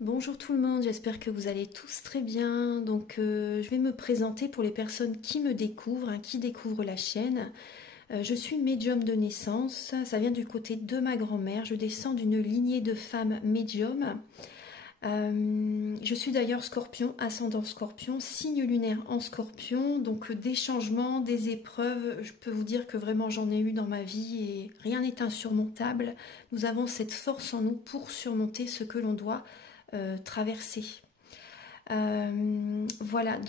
Bonjour tout le monde, j'espère que vous allez tous très bien. Je vais me présenter pour les personnes qui me découvrent, qui découvrent la chaîne. Je suis médium de naissance, ça vient du côté de ma grand-mère. Je descends d'une lignée de femmes médiums. Je suis d'ailleurs scorpion, ascendant scorpion, signe lunaire en scorpion. Donc des changements, des épreuves, je peux vous dire que vraiment j'en ai eu dans ma vie et rien n'est insurmontable. Nous avons cette force en nous pour surmonter ce que l'on doit traverser. Voilà,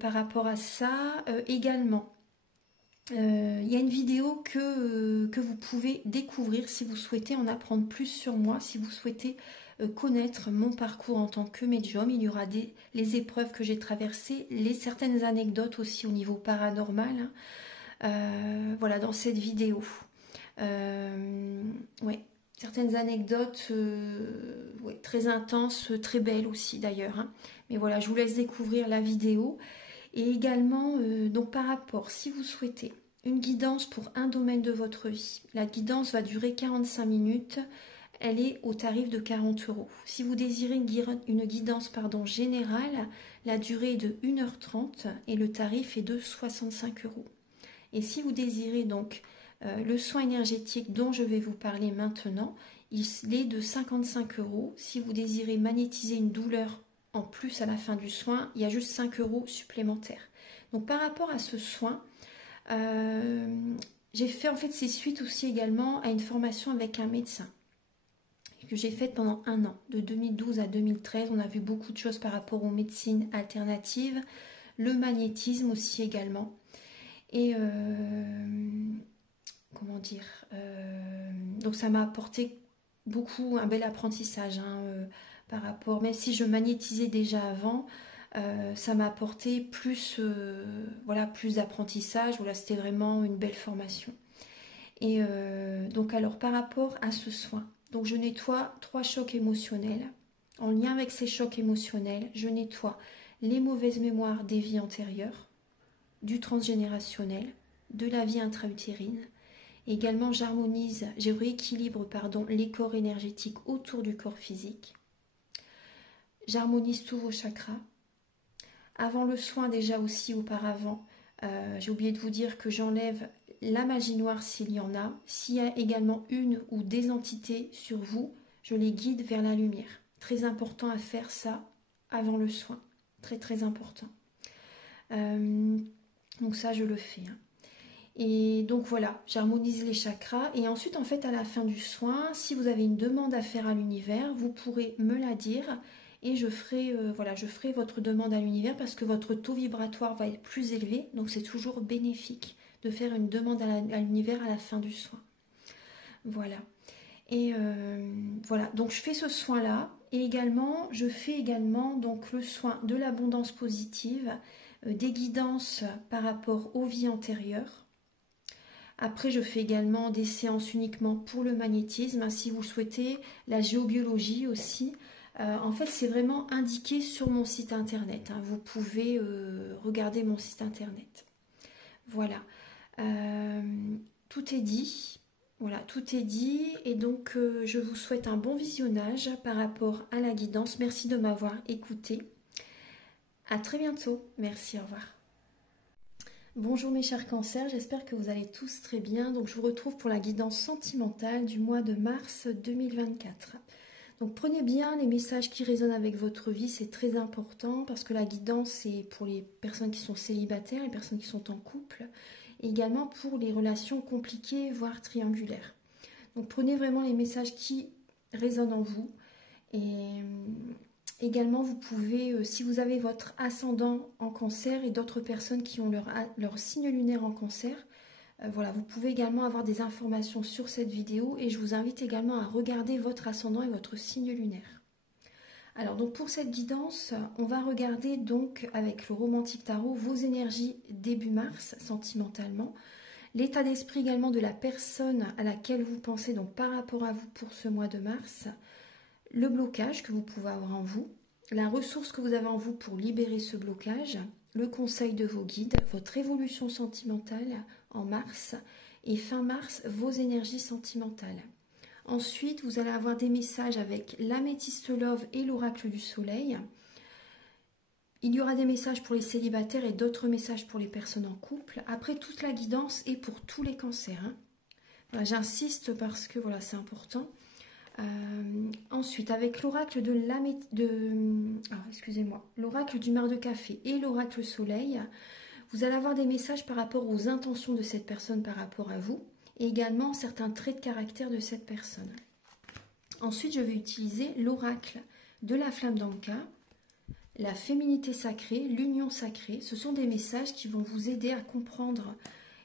par rapport à ça, également, il y a une vidéo que vous pouvez découvrir si vous souhaitez en apprendre plus sur moi, si vous souhaitez connaître mon parcours en tant que médium. Il y aura les épreuves que j'ai traversées, certaines anecdotes aussi au niveau paranormal, voilà, dans cette vidéo. Ouais. Certaines anecdotes ouais, très intenses, très belles aussi d'ailleurs. Mais voilà, je vous laisse découvrir la vidéo. Et également, donc par rapport, si vous souhaitez une guidance pour un domaine de votre vie, la guidance va durer 45 minutes. Elle est au tarif de 40 €. Si vous désirez une guidance générale, la durée est de 1h30 et le tarif est de 65 €. Et si vous désirez donc le soin énergétique dont je vais vous parler maintenant, il est de 55 €. Si vous désirez magnétiser une douleur en plus à la fin du soin, il y a juste 5 € supplémentaires. Donc par rapport à ce soin, j'ai fait en fait c'est suite aussi également à une formation avec un médecin que j'ai faite pendant un an, de 2012 à 2013. On a vu beaucoup de choses par rapport aux médecines alternatives, le magnétisme aussi également. Et comment dire, donc ça m'a apporté beaucoup, un bel apprentissage par rapport, même si je magnétisais déjà avant, ça m'a apporté plus, voilà, plus d'apprentissage. Voilà, c'était vraiment une belle formation. Et donc alors par rapport à ce soin, donc je nettoie 3 chocs émotionnels. En lien avec ces chocs émotionnels, je nettoie les mauvaises mémoires des vies antérieures, du transgénérationnel, de la vie intra-utérine. Également, je rééquilibre les corps énergétiques autour du corps physique. J'harmonise tous vos chakras. Avant le soin, déjà aussi auparavant, j'ai oublié de vous dire que j'enlève la magie noire s'il y en a. S'il y a également une ou des entités sur vous, je les guide vers la lumière. Très important à faire ça avant le soin. Très très important. Donc ça, je le fais. Et donc voilà, j'harmonise les chakras. Et ensuite, en fait, à la fin du soin, si vous avez une demande à faire à l'univers, vous pourrez me la dire. Et je ferai votre demande à l'univers parce que votre taux vibratoire va être plus élevé. Donc c'est toujours bénéfique de faire une demande à l'univers à la fin du soin. Voilà. Et voilà, donc je fais ce soin-là. Et également, je fais également donc, le soin de l'abondance positive, des guidances par rapport aux vies antérieures. Après, je fais également des séances uniquement pour le magnétisme, si vous souhaitez, la géobiologie aussi. En fait, c'est vraiment indiqué sur mon site internet. Vous pouvez regarder mon site internet. Voilà. Tout est dit. Voilà, tout est dit. Et donc, je vous souhaite un bon visionnage par rapport à la guidance. Merci de m'avoir écouté. À très bientôt. Merci, au revoir. Bonjour mes chers cancers, j'espère que vous allez tous très bien. Donc je vous retrouve pour la guidance sentimentale du mois de mars 2024. Donc prenez bien les messages qui résonnent avec votre vie, c'est très important parce que la guidance c'est pour les personnes qui sont célibataires, les personnes qui sont en couple, et également pour les relations compliquées, voire triangulaires. Donc prenez vraiment les messages qui résonnent en vous. Et également, vous pouvez, si vous avez votre ascendant en cancer et d'autres personnes qui ont leur signe lunaire en cancer, voilà, vous pouvez également avoir des informations sur cette vidéo et je vous invite également à regarder votre ascendant et votre signe lunaire. Alors donc pour cette guidance, on va regarder donc avec le romantique tarot vos énergies début mars sentimentalement, l'état d'esprit également de la personne à laquelle vous pensez donc par rapport à vous pour ce mois de mars, le blocage que vous pouvez avoir en vous, la ressource que vous avez en vous pour libérer ce blocage, le conseil de vos guides, votre évolution sentimentale en mars et fin mars, vos énergies sentimentales. Ensuite, vous allez avoir des messages avec l'améthyste love et l'oracle du soleil. Il y aura des messages pour les célibataires et d'autres messages pour les personnes en couple. Après, toute la guidance est pour tous les cancers. Hein. Voilà, j'insiste parce que voilà, c'est important. Ensuite, avec l'oracle l'oracle du mar de café et l'oracle soleil, vous allez avoir des messages par rapport aux intentions de cette personne par rapport à vous et également certains traits de caractère de cette personne. Ensuite, je vais utiliser l'oracle de la flamme d'Anka, la féminité sacrée, l'union sacrée. Ce sont des messages qui vont vous aider à comprendre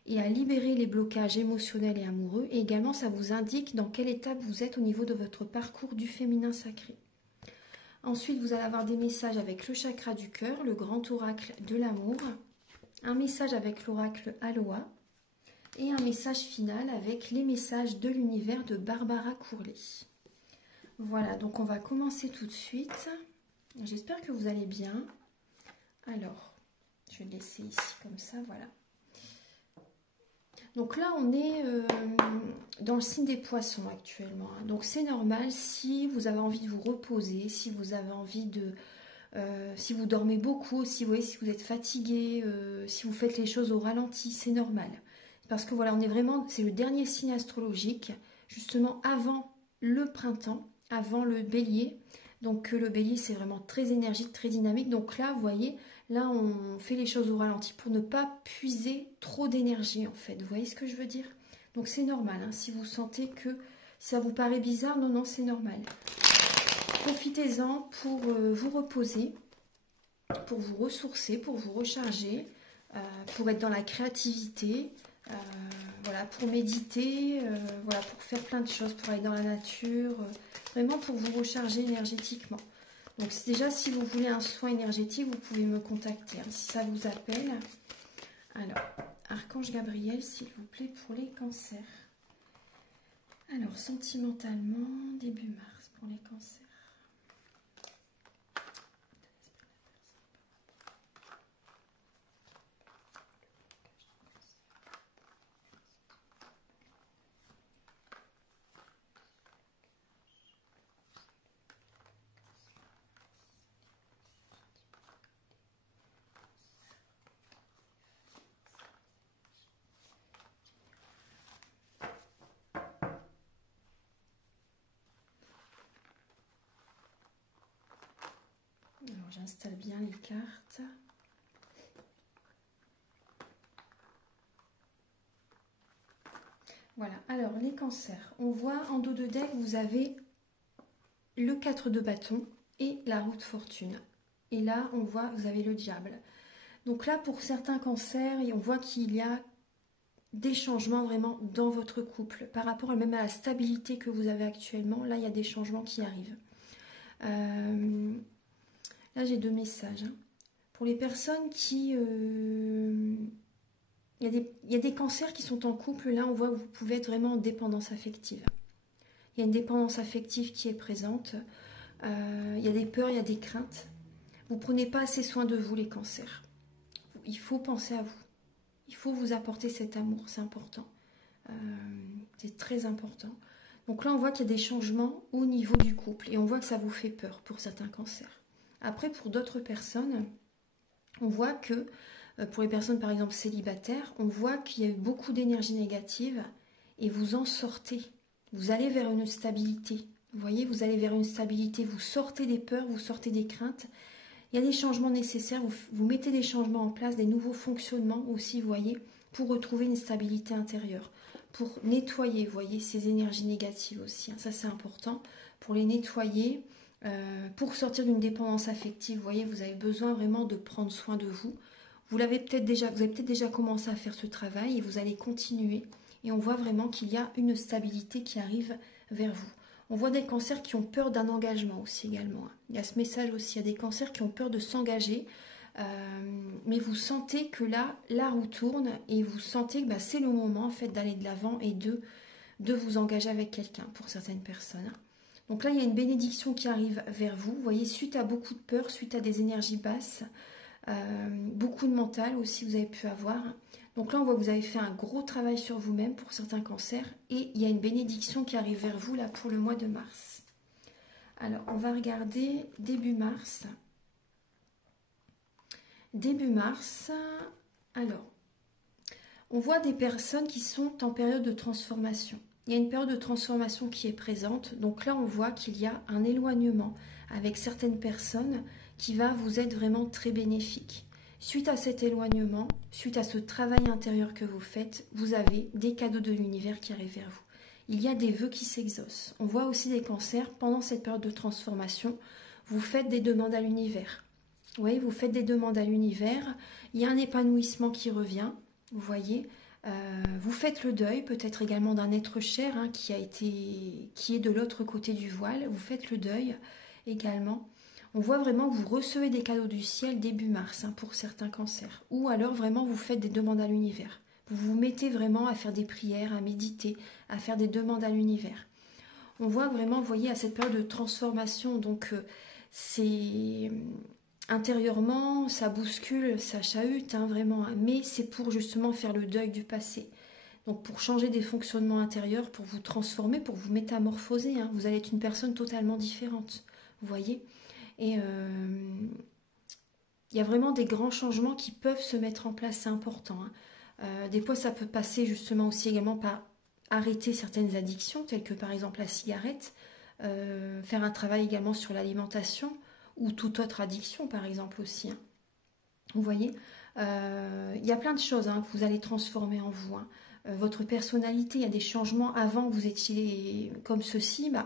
et à libérer les blocages émotionnels et amoureux. Et également, ça vous indique dans quelle étape vous êtes au niveau de votre parcours du féminin sacré. Ensuite, vous allez avoir des messages avec le chakra du cœur, le grand oracle de l'amour, un message avec l'oracle Aloha et un message final avec les messages de l'univers de Barbara Courlet. Voilà, donc on va commencer tout de suite. J'espère que vous allez bien. Alors, je vais le laisser ici comme ça, voilà. Donc là, on est dans le signe des poissons actuellement. Hein. Donc c'est normal si vous avez envie de vous reposer, si vous avez envie de... si vous dormez beaucoup, si vous êtes fatigué, si vous faites les choses au ralenti, c'est normal. Parce que voilà, on est vraiment... C'est le dernier signe astrologique, justement avant le printemps, avant le bélier. Donc le bélier, c'est vraiment très énergique, très dynamique. Donc là, vous voyez... Là, on fait les choses au ralenti pour ne pas puiser trop d'énergie, en fait. Vous voyez ce que je veux dire? Donc, c'est normal. Hein, si vous sentez que ça vous paraît bizarre, non, non, c'est normal. Profitez-en pour vous reposer, pour vous ressourcer, pour vous recharger, pour être dans la créativité, voilà, pour méditer, voilà, pour faire plein de choses, pour aller dans la nature, vraiment pour vous recharger énergétiquement. Donc déjà, si vous voulez un soin énergétique, vous pouvez me contacter, hein, si ça vous appelle. Alors, Archange Gabriel, s'il vous plaît, pour les cancers. Alors, sentimentalement, début mars pour les cancers. Alors, j'installe bien les cartes. Voilà, alors les cancers. On voit en dos de deck, vous avez le 4 de bâton et la roue de fortune. Et là, on voit, vous avez le diable. Donc là, pour certains cancers, on voit qu'il y a des changements vraiment dans votre couple. Par rapport même à la stabilité que vous avez actuellement, là, il y a des changements qui arrivent. Là, j'ai deux messages. Hein. Pour les personnes qui... il y a des cancers qui sont en couple. Là, on voit que vous pouvez être vraiment en dépendance affective. Il y a une dépendance affective qui est présente. Il y a des peurs, il y a des craintes. Vous ne prenez pas assez soin de vous, les cancers. Il faut penser à vous. Il faut vous apporter cet amour, c'est important. C'est très important. Donc là, on voit qu'il y a des changements au niveau du couple. Et on voit que ça vous fait peur pour certains cancers. Après, pour d'autres personnes, on voit que, pour les personnes par exemple célibataires, on voit qu'il y a eu beaucoup d'énergie négative et vous en sortez. Vous allez vers une stabilité. Vous voyez, vous allez vers une stabilité. Vous sortez des peurs, vous sortez des craintes. Il y a des changements nécessaires. Vous mettez des changements en place, des nouveaux fonctionnements aussi, vous voyez, pour retrouver une stabilité intérieure. Pour nettoyer, vous voyez, ces énergies négatives aussi. Hein. Ça, c'est important. Pour les nettoyer, pour sortir d'une dépendance affective, vous voyez, vous avez besoin vraiment de prendre soin de vous. Vous avez peut-être déjà commencé à faire ce travail et vous allez continuer. Et on voit vraiment qu'il y a une stabilité qui arrive vers vous. On voit des cancers qui ont peur d'un engagement aussi également. Il y a ce message aussi, il y a des cancers qui ont peur de s'engager. Mais vous sentez que là, la roue tourne et vous sentez que c'est le moment en fait d'aller de l'avant et de vous engager avec quelqu'un pour certaines personnes. Donc là, il y a une bénédiction qui arrive vers vous. Vous voyez, suite à beaucoup de peur, suite à des énergies basses, beaucoup de mental aussi vous avez pu avoir. Donc là, on voit que vous avez fait un gros travail sur vous-même pour certains cancers. Et il y a une bénédiction qui arrive vers vous là pour le mois de mars. Alors, on va regarder début mars. Début mars, alors, on voit des personnes qui sont en période de transformation. Il y a une période de transformation qui est présente. Donc là, on voit qu'il y a un éloignement avec certaines personnes qui va vous être vraiment très bénéfique. Suite à cet éloignement, suite à ce travail intérieur que vous faites, vous avez des cadeaux de l'univers qui arrivent vers vous. Il y a des vœux qui s'exaucent. On voit aussi des cancers, pendant cette période de transformation, vous faites des demandes à l'univers. Vous voyez, vous faites des demandes à l'univers, il y a un épanouissement qui revient, vous voyez. Vous faites le deuil, peut-être également d'un être cher hein, qui est de l'autre côté du voile. Vous faites le deuil également. On voit vraiment que vous recevez des cadeaux du ciel début mars hein, pour certains cancers. Ou alors vraiment vous faites des demandes à l'univers. Vous vous mettez vraiment à faire des prières, à méditer, à faire des demandes à l'univers. On voit vraiment, vous voyez, à cette période de transformation, donc c'est... Intérieurement, ça bouscule, ça chahute, hein, vraiment. Hein, mais c'est pour justement faire le deuil du passé. Donc pour changer des fonctionnements intérieurs, pour vous transformer, pour vous métamorphoser. Hein, vous allez être une personne totalement différente. Vous voyez. Et il y a vraiment des grands changements qui peuvent se mettre en place. C'est important. Hein. Des fois, ça peut passer justement aussi également par arrêter certaines addictions, telles que par exemple la cigarette. Faire un travail également sur l'alimentation. Ou toute autre addiction, par exemple, aussi. Hein. Vous voyez, il y a plein de choses hein, que vous allez transformer en vous. Hein. Votre personnalité, il y a des changements. Avant, vous étiez comme ceci. Bah,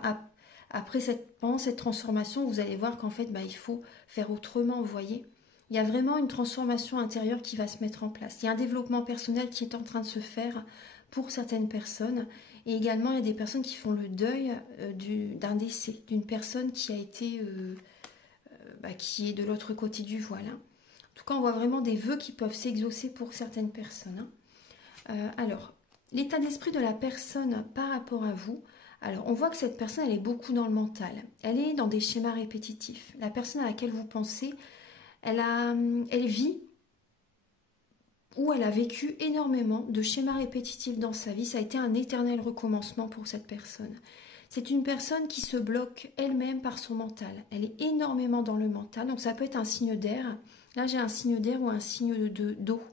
après, pendant cette transformation, vous allez voir qu'en fait, bah, il faut faire autrement, vous voyez. Il y a vraiment une transformation intérieure qui va se mettre en place. Il y a un développement personnel qui est en train de se faire pour certaines personnes. Et également, il y a des personnes qui font le deuil d'un décès, d'une personne qui a été... qui est de l'autre côté du voile. Hein. En tout cas, on voit vraiment des vœux qui peuvent s'exaucer pour certaines personnes. Hein. Alors, l'état d'esprit de la personne par rapport à vous. Alors, on voit que cette personne, elle est beaucoup dans le mental. Elle est dans des schémas répétitifs. La personne à laquelle vous pensez, elle vit ou elle a vécu énormément de schémas répétitifs dans sa vie. Ça a été un éternel recommencement pour cette personne. C'est une personne qui se bloque elle-même par son mental. Elle est énormément dans le mental. Donc ça peut être un signe d'air. Là, j'ai un signe d'air ou un signe d'eau.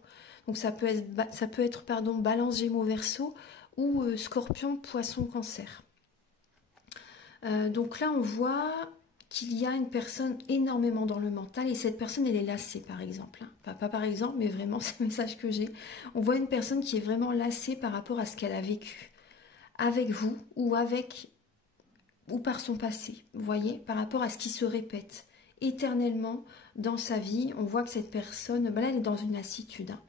Donc ça peut être balance, gémeaux, verseau ou scorpion, poisson, cancer. Donc là, on voit qu'il y a une personne énormément dans le mental et cette personne, elle est lassée, par exemple. Enfin, pas par exemple, mais vraiment, c'est le message que j'ai. On voit une personne qui est vraiment lassée par rapport à ce qu'elle a vécu avec vous ou par son passé, vous voyez, par rapport à ce qui se répète éternellement dans sa vie. On voit que cette personne, là, elle est dans une lassitude. Hein.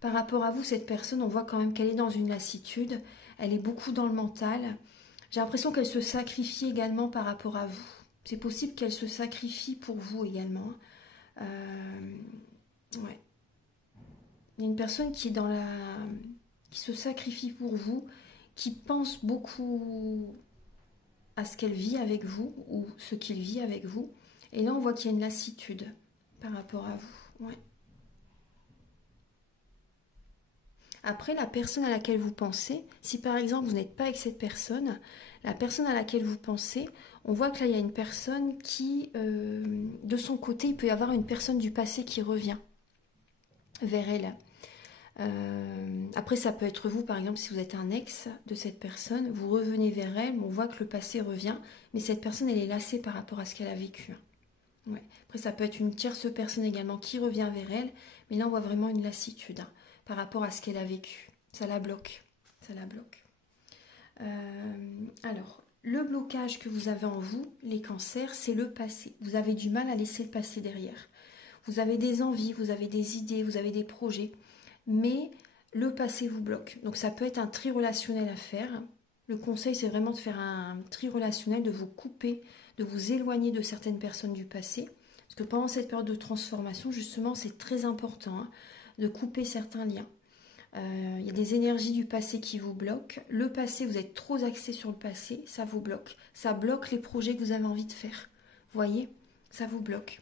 Par rapport à vous, cette personne, on voit quand même qu'elle est dans une lassitude. Elle est beaucoup dans le mental. J'ai l'impression qu'elle se sacrifie également par rapport à vous. C'est possible qu'elle se sacrifie pour vous également. Ouais. Il y a une personne qui est qui se sacrifie pour vous, qui pense beaucoup à ce qu'elle vit avec vous ou ce qu'il vit avec vous. Et là, on voit qu'il y a une lassitude par rapport à vous. Ouais. Après, la personne à laquelle vous pensez, si par exemple vous n'êtes pas avec cette personne, la personne à laquelle vous pensez, on voit que là, il y a une personne qui, de son côté, il peut y avoir une personne du passé qui revient vers elle. Après, ça peut être vous, par exemple, si vous êtes un ex de cette personne, vous revenez vers elle, on voit que le passé revient, mais cette personne, elle est lassée par rapport à ce qu'elle a vécu. Ouais. Après, ça peut être une tierce personne également qui revient vers elle, mais là, on voit vraiment une lassitude hein, par rapport à ce qu'elle a vécu. Ça la bloque. Ça la bloque. Alors, le blocage que vous avez en vous, les cancers, c'est le passé. Vous avez du mal à laisser le passé derrière. Vous avez des envies, vous avez des idées, vous avez des projets, mais le passé vous bloque. Donc ça peut être un tri relationnel à faire. Le conseil, c'est vraiment de faire un tri relationnel, de vous couper, de vous éloigner de certaines personnes du passé. Parce que pendant cette période de transformation, justement, c'est très important hein, de couper certains liens. Il y a des énergies du passé qui vous bloquent. Le passé, vous êtes trop axé sur le passé, ça vous bloque. Ça bloque les projets que vous avez envie de faire. Vous voyez, ça vous bloque.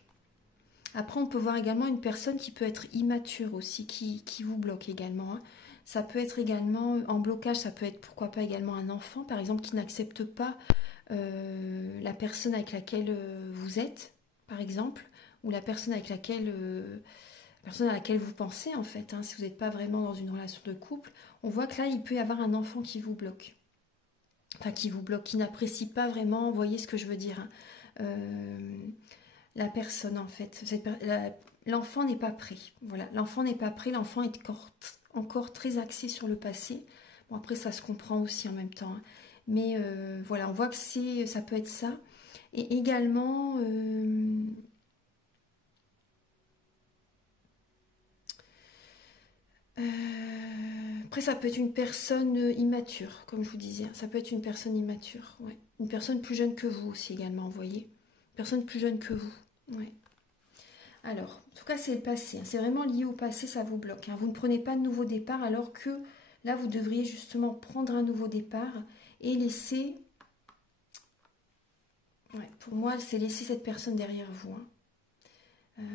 Après, on peut voir également une personne qui peut être immature aussi, qui vous bloque également, hein. Ça peut être également en blocage, ça peut être pourquoi pas également un enfant, par exemple, qui n'accepte pas la personne avec laquelle vous êtes, par exemple, ou la personne avec laquelle, la personne à laquelle vous pensez en fait, hein, si vous n'êtes pas vraiment dans une relation de couple, on voit que là, il peut y avoir un enfant qui vous bloque. Enfin, qui vous bloque, qui n'apprécie pas vraiment, vous voyez ce que je veux dire, hein. La personne en fait, l'enfant n'est pas prêt. Voilà, l'enfant n'est pas prêt, l'enfant est encore très axé sur le passé. Bon, après, ça se comprend aussi en même temps, hein. Mais voilà, on voit que ça peut être ça. Et également, après, ça peut être une personne immature, comme je vous disais. Ça peut être une personne immature, ouais. Une personne plus jeune que vous aussi également, vous voyez. Une personne plus jeune que vous, ouais. Alors, en tout cas, c'est le passé, hein. C'est vraiment lié au passé, ça vous bloque, hein. Vous ne prenez pas de nouveau départ, alors que là, vous devriez justement prendre un nouveau départ et laisser... Ouais, pour moi, c'est laisser cette personne derrière vous, hein.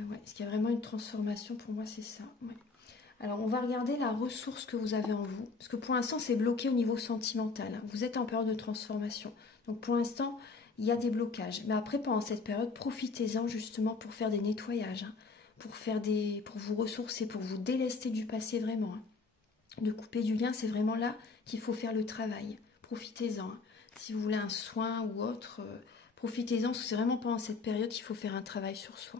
Ouais, est-ce qu'il y a vraiment une transformation? Pour moi, c'est ça, ouais. Alors, on va regarder la ressource que vous avez en vous. Parce que pour l'instant, c'est bloqué au niveau sentimental, hein. Vous êtes en période de transformation. Donc, pour l'instant, il y a des blocages. Mais après, pendant cette période, profitez-en justement pour faire des nettoyages, hein, pour vous ressourcer, pour vous délester du passé vraiment, hein. De couper du lien, c'est vraiment là qu'il faut faire le travail. Profitez-en, hein. Si vous voulez un soin ou autre, profitez-en, parce que c'est vraiment pendant cette période qu'il faut faire un travail sur soi.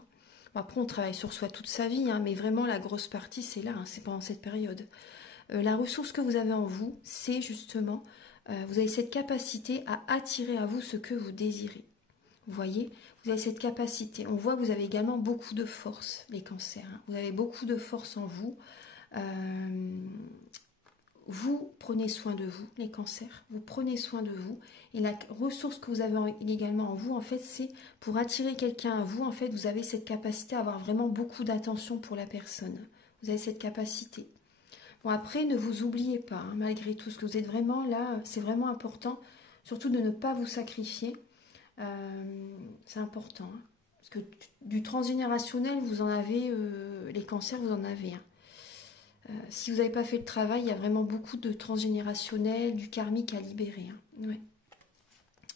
Bon, après, on travaille sur soi toute sa vie, hein, mais vraiment la grosse partie, c'est là, hein, c'est pendant cette période. La ressource que vous avez en vous, c'est justement, vous avez cette capacité à attirer à vous ce que vous désirez. Vous voyez, vous avez cette capacité. On voit que vous avez également beaucoup de force, les cancers, hein. Vous avez beaucoup de force en vous. Vous prenez soin de vous, les cancers, vous prenez soin de vous. Et la ressource que vous avez également en vous, en fait, c'est pour attirer quelqu'un à vous, en fait, vous avez cette capacité à avoir vraiment beaucoup d'attention pour la personne. Vous avez cette capacité. Bon, après, ne vous oubliez pas, hein, malgré tout, ce que vous êtes vraiment là, c'est vraiment important, surtout de ne pas vous sacrifier. C'est important, hein, parce que du transgénérationnel, vous en avez, les cancers, vous en avez, hein. Si vous n'avez pas fait le travail, il y a vraiment beaucoup de transgénérationnel, du karmique à libérer, hein. Ouais.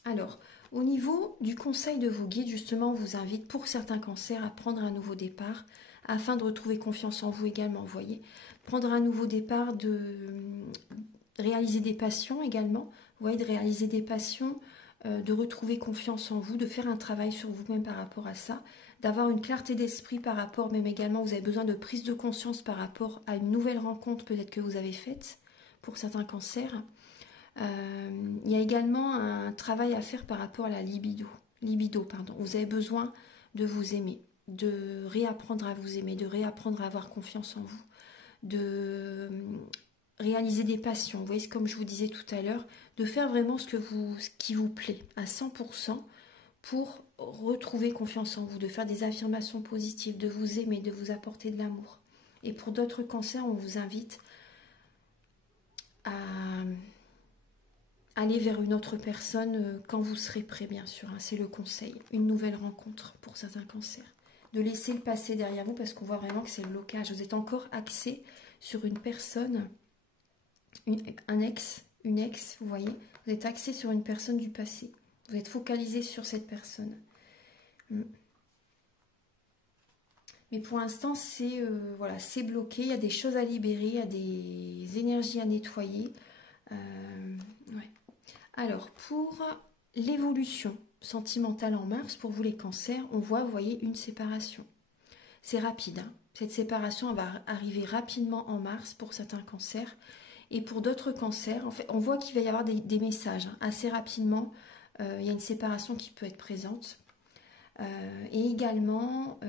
Alors, au niveau du conseil de vos guides, justement, on vous invite pour certains cancers à prendre un nouveau départ afin de retrouver confiance en vous également, vous voyez. Prendre un nouveau départ, de réaliser des passions également, vous voyez, de réaliser des passions, de retrouver confiance en vous, de faire un travail sur vous-même par rapport à ça, d'avoir une clarté d'esprit par rapport, même également, vous avez besoin de prise de conscience par rapport à une nouvelle rencontre peut-être que vous avez faite pour certains cancers. Il y a également un travail à faire par rapport à la libido, pardon. Vous avez besoin de vous aimer, de réapprendre à vous aimer, de réapprendre à avoir confiance en vous, de réaliser des passions. Vous voyez, c'est comme je vous disais tout à l'heure, de faire vraiment ce qui vous plaît à 100% pour retrouver confiance en vous, de faire des affirmations positives, de vous aimer, de vous apporter de l'amour. Et pour d'autres cancers, on vous invite à aller vers une autre personne quand vous serez prêt, bien sûr, hein, c'est le conseil. Une nouvelle rencontre pour certains cancers. De laisser le passé derrière vous parce qu'on voit vraiment que c'est le blocage. Vous êtes encore axé sur une personne, un ex, une ex, vous voyez. Vous êtes axé sur une personne du passé. Vous êtes focalisé sur cette personne. Mais pour l'instant, voilà, c'est bloqué. Il y a des choses à libérer, il y a des énergies à nettoyer. Ouais. Alors, pour l'évolution sentimentale en mars, pour vous les cancers, on voit, vous voyez, une séparation. C'est rapide, hein. Cette séparation elle va arriver rapidement en mars pour certains cancers. Et pour d'autres cancers, en fait, on voit qu'il va y avoir des messages, hein, assez rapidement. Il y a une séparation qui peut être présente. Et également,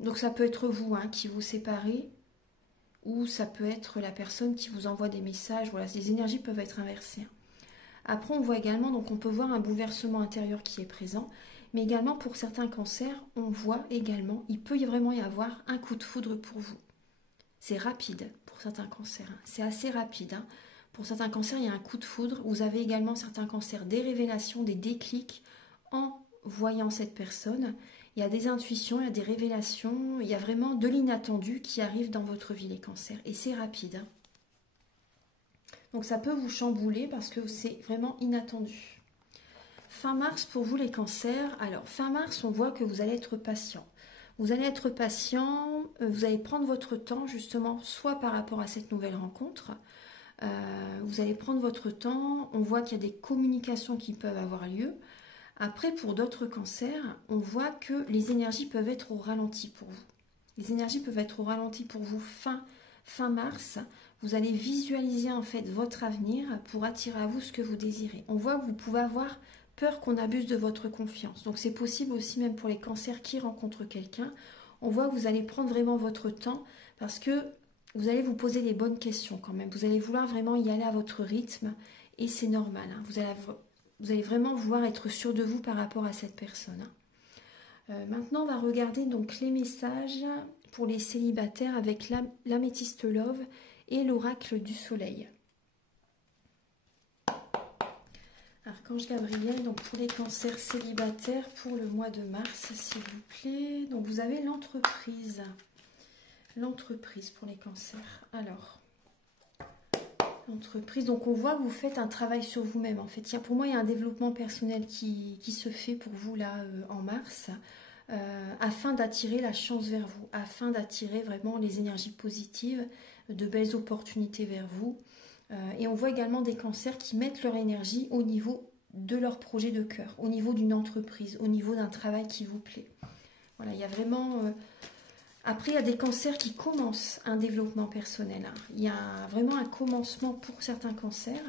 donc ça peut être vous, hein, qui vous séparez, ou ça peut être la personne qui vous envoie des messages. Voilà, les énergies peuvent être inversées, hein. Après, on voit également, donc on peut voir un bouleversement intérieur qui est présent, mais également pour certains cancers, on voit également, il peut vraiment y avoir un coup de foudre pour vous. C'est rapide pour certains cancers, hein. C'est assez rapide, hein. Pour certains cancers, il y a un coup de foudre. Vous avez également certains cancers, des révélations, des déclics en voyant cette personne. Il y a des intuitions, il y a des révélations, il y a vraiment de l'inattendu qui arrive dans votre vie, les cancers. Et c'est rapide, hein. Donc ça peut vous chambouler parce que c'est vraiment inattendu. Fin mars pour vous les cancers. Alors fin mars, on voit que vous allez être patient. Vous allez être patient, vous allez prendre votre temps justement, soit par rapport à cette nouvelle rencontre. Vous allez prendre votre temps, on voit qu'il y a des communications qui peuvent avoir lieu. Après, pour d'autres cancers, on voit que les énergies peuvent être au ralenti pour vous. Les énergies peuvent être au ralenti pour vous fin mars. Vous allez visualiser en fait votre avenir pour attirer à vous ce que vous désirez. On voit que vous pouvez avoir peur qu'on abuse de votre confiance. Donc c'est possible aussi même pour les cancers qui rencontrent quelqu'un. On voit que vous allez prendre vraiment votre temps parce que vous allez vous poser les bonnes questions quand même. Vous allez vouloir vraiment y aller à votre rythme et c'est normal, hein. Vous allez vraiment vouloir être sûr de vous par rapport à cette personne, hein. Maintenant, on va regarder donc les messages pour les célibataires avec l'améthyste love et l'oracle du soleil. Archange Gabriel, donc pour les cancers célibataires pour le mois de mars, s'il vous plaît. Donc vous avez l'entreprise. L'entreprise pour les cancers. Alors, l'entreprise, donc on voit que vous faites un travail sur vous-même. En fait, pour moi, il y a un développement personnel qui se fait pour vous là en mars. Afin d'attirer la chance vers vous, afin d'attirer vraiment les énergies positives, de belles opportunités vers vous. Et on voit également des cancers qui mettent leur énergie au niveau de leur projet de cœur, au niveau d'une entreprise, au niveau d'un travail qui vous plaît. Voilà, il y a vraiment... Après, il y a des cancers qui commencent un développement personnel, hein. Il y a vraiment un commencement pour certains cancers.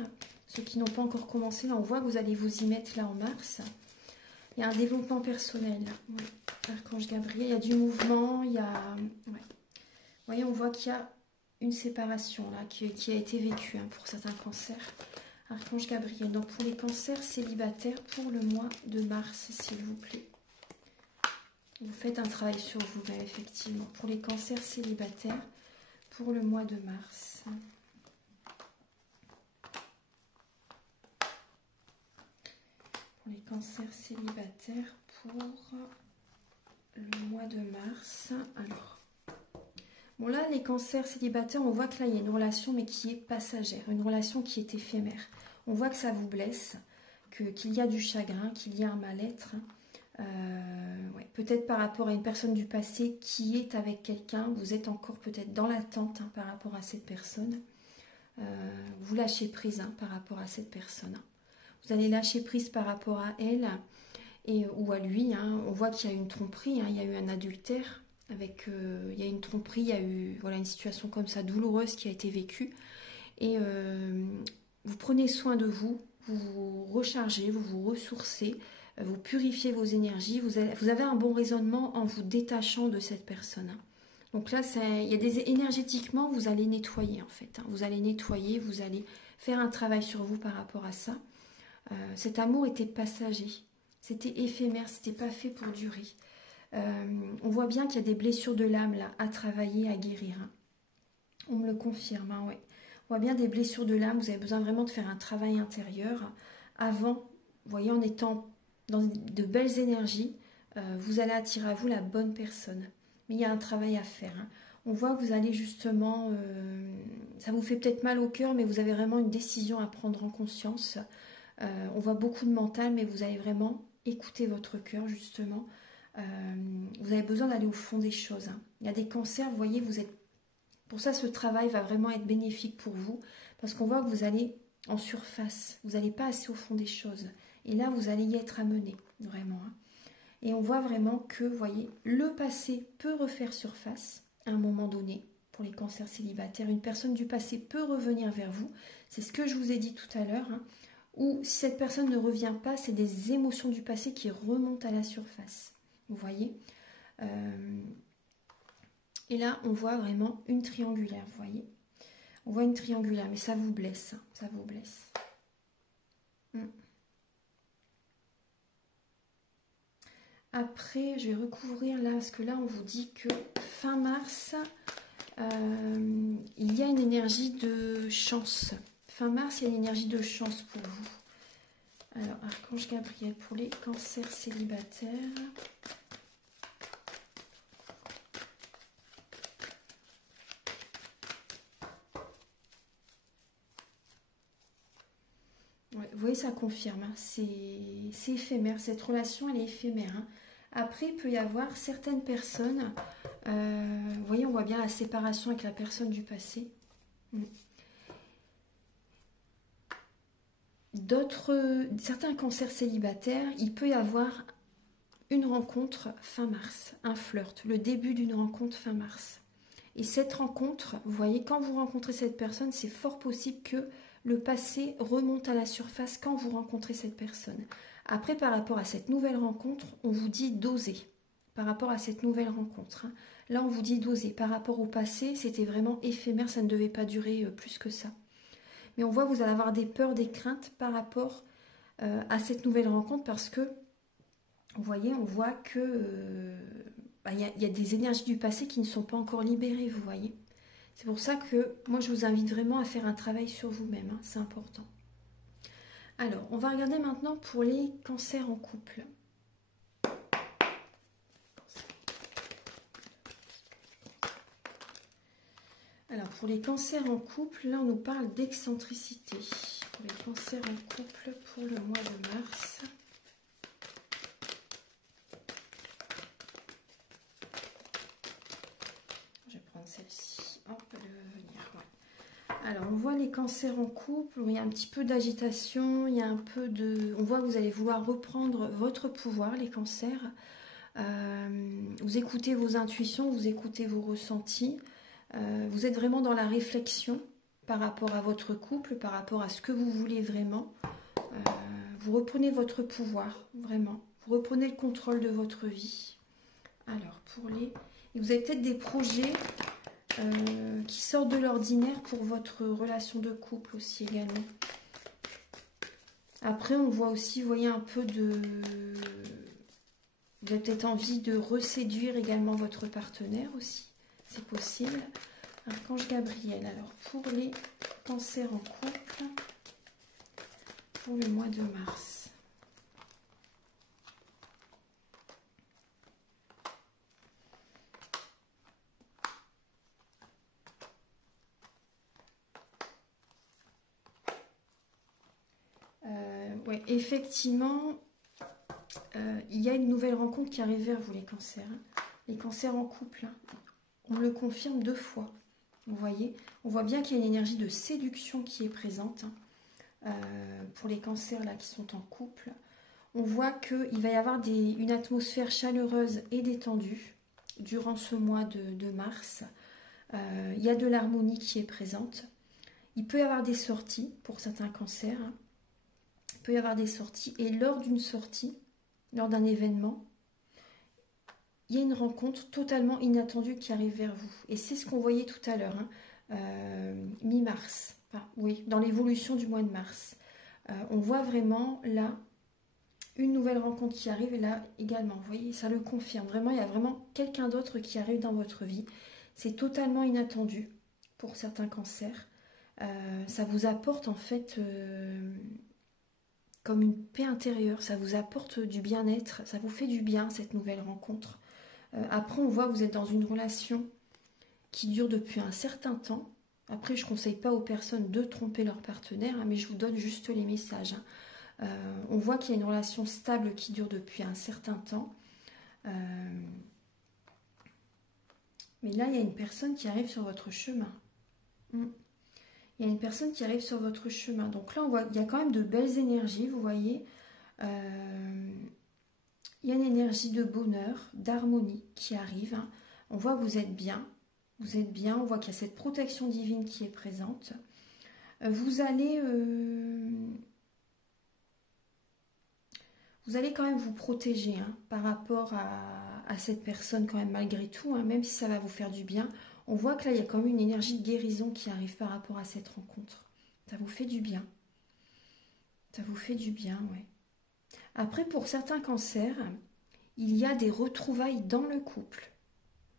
Ceux qui n'ont pas encore commencé, là, on voit que vous allez vous y mettre là en mars. Il y a un développement personnel. Oui. Archange Gabriel, il y a du mouvement, il y a... Ouais. Vous voyez, on voit qu'il y a une séparation là, qui a été vécue, hein, pour certains cancers. Archange Gabriel, donc pour les cancers célibataires pour le mois de mars, s'il vous plaît. Vous faites un travail sur vous-même, effectivement. Pour les cancers célibataires pour le mois de mars. Pour les cancers célibataires pour le mois de mars. Alors, bon là, les cancers célibataires, on voit que là, il y a une relation, mais qui est passagère, une relation qui est éphémère. On voit que ça vous blesse, qu'il y a du chagrin, qu'il y a un mal-être. Ouais, peut-être par rapport à une personne du passé qui est avec quelqu'un, vous êtes encore peut-être dans l'attente, hein, par rapport à cette personne. Vous lâchez prise, hein, par rapport à cette personne. Vous allez lâcher prise par rapport à elle ou à lui, hein. On voit qu'il y a une tromperie, hein, il y a eu un adultère. Il y a une tromperie, il y a eu voilà, une situation comme ça douloureuse qui a été vécue. Et vous prenez soin de vous, vous vous rechargez, vous vous ressourcez, vous purifiez vos énergies, vous avez un bon raisonnement en vous détachant de cette personne. Donc là, il y a énergétiquement, vous allez nettoyer en fait, hein. Vous allez nettoyer, vous allez faire un travail sur vous par rapport à ça. Cet amour était passager, c'était éphémère, c'était pas fait pour durer. On voit bien qu'il y a des blessures de l'âme là à travailler, à guérir, hein. On me le confirme, hein, ouais. On voit bien des blessures de l'âme, vous avez besoin vraiment de faire un travail intérieur avant, vous voyez, en étant dans de belles énergies, vous allez attirer à vous la bonne personne. Mais il y a un travail à faire, hein. On voit que vous allez justement, ça vous fait peut-être mal au cœur, mais vous avez vraiment une décision à prendre en conscience. On voit beaucoup de mental, mais vous allez vraiment écouter votre cœur justement. Vous avez besoin d'aller au fond des choses, hein. Il y a des cancers, vous voyez, vous êtes... Pour ça, ce travail va vraiment être bénéfique pour vous, parce qu'on voit que vous allez en surface, vous n'allez pas assez au fond des choses. Et là, vous allez y être amené, vraiment, hein. Et on voit vraiment que, vous voyez, le passé peut refaire surface à un moment donné. Pour les cancers célibataires, une personne du passé peut revenir vers vous. C'est ce que je vous ai dit tout à l'heure, hein. Ou si cette personne ne revient pas, c'est des émotions du passé qui remontent à la surface. Vous voyez, et là, on voit vraiment une triangulaire, vous voyez. On voit une triangulaire, mais ça vous blesse, hein, ça vous blesse. Après, je vais recouvrir là, parce que là, on vous dit que fin mars, il y a une énergie de chance. Fin mars, il y a une énergie de chance pour vous. Alors, Archange Gabriel, pour les cancers célibataires. Ouais, vous voyez, ça confirme, hein. C'est éphémère, cette relation, elle est éphémère, hein. Après, il peut y avoir certaines personnes, vous voyez, on voit bien la séparation avec la personne du passé. Mm. Certains cancers célibataires, il peut y avoir une rencontre fin mars, un flirt, le début d'une rencontre fin mars. Et cette rencontre, vous voyez, quand vous rencontrez cette personne, c'est fort possible que le passé remonte à la surface quand vous rencontrez cette personne. Après, par rapport à cette nouvelle rencontre, on vous dit d'oser. Par rapport à cette nouvelle rencontre, hein. Là, on vous dit d'oser. Par rapport au passé, c'était vraiment éphémère, ça ne devait pas durer plus que ça. Mais on voit que vous allez avoir des peurs, des craintes par rapport à cette nouvelle rencontre parce que, vous voyez, on voit que y a des énergies du passé qui ne sont pas encore libérées, vous voyez. C'est pour ça que moi, je vous invite vraiment à faire un travail sur vous-même, hein, c'est important. Alors, on va regarder maintenant pour les cancers en couple. Alors, pour les cancers en couple, là, on nous parle d'excentricité. Pour les cancers en couple, pour le mois de mars. Je vais prendre celle-ci. Hop, elle va venir. Ouais. Alors, on voit les cancers en couple. Il y a un petit peu d'agitation. Il y a un peu de... On voit que vous allez vouloir reprendre votre pouvoir, les cancers. Vous écoutez vos intuitions, vous écoutez vos ressentis. Vous êtes vraiment dans la réflexion par rapport à votre couple, par rapport à ce que vous voulez vraiment. Vous reprenez votre pouvoir, vraiment. Vous reprenez le contrôle de votre vie. Alors, pour les... Et vous avez peut-être des projets qui sortent de l'ordinaire pour votre relation de couple aussi également. Après, on voit aussi, vous voyez, un peu de... Vous avez peut-être envie de reséduire également votre partenaire aussi. C'est possible. Archange Gabriel. Alors, pour les cancers en couple, pour le mois de mars. Ouais, effectivement, il y a une nouvelle rencontre qui arrive vers vous, les cancers. Hein. Les cancers en couple, hein. On le confirme 2 fois. Vous voyez, on voit bien qu'il y a une énergie de séduction qui est présente, hein, pour les cancers là qui sont en couple. On voit qu'il va y avoir une atmosphère chaleureuse et détendue durant ce mois de mars. Il y a de l'harmonie qui est présente. Il peut y avoir des sorties pour certains cancers. Hein. Il peut y avoir des sorties. Et lors d'une sortie, lors d'un événement, il y a une rencontre totalement inattendue qui arrive vers vous. Et c'est ce qu'on voyait tout à l'heure, hein, mi-mars. Enfin, oui, dans l'évolution du mois de mars. On voit vraiment là une nouvelle rencontre qui arrive et là également, vous voyez, ça le confirme. Vraiment, il y a vraiment quelqu'un d'autre qui arrive dans votre vie. C'est totalement inattendu pour certains cancers. Ça vous apporte en fait comme une paix intérieure, ça vous apporte du bien-être, ça vous fait du bien cette nouvelle rencontre. Après, on voit que vous êtes dans une relation qui dure depuis un certain temps. Après, je ne conseille pas aux personnes de tromper leur partenaire, hein, mais je vous donne juste les messages. Hein. On voit qu'il y a une relation stable qui dure depuis un certain temps. Mais là, il y a une personne qui arrive sur votre chemin. Il y a une personne qui arrive sur votre chemin. Donc là, on voit qu'il y a quand même de belles énergies, vous voyez. Il y a une énergie de bonheur, d'harmonie qui arrive. Hein. On voit que vous êtes bien. Vous êtes bien. On voit qu'il y a cette protection divine qui est présente. Vous allez quand même vous protéger, hein, par rapport à cette personne quand même malgré tout, hein, même si ça va vous faire du bien. On voit que là, il y a quand même une énergie de guérison qui arrive par rapport à cette rencontre. Ça vous fait du bien. Ça vous fait du bien, ouais. Après, pour certains cancers, il y a des retrouvailles dans le couple.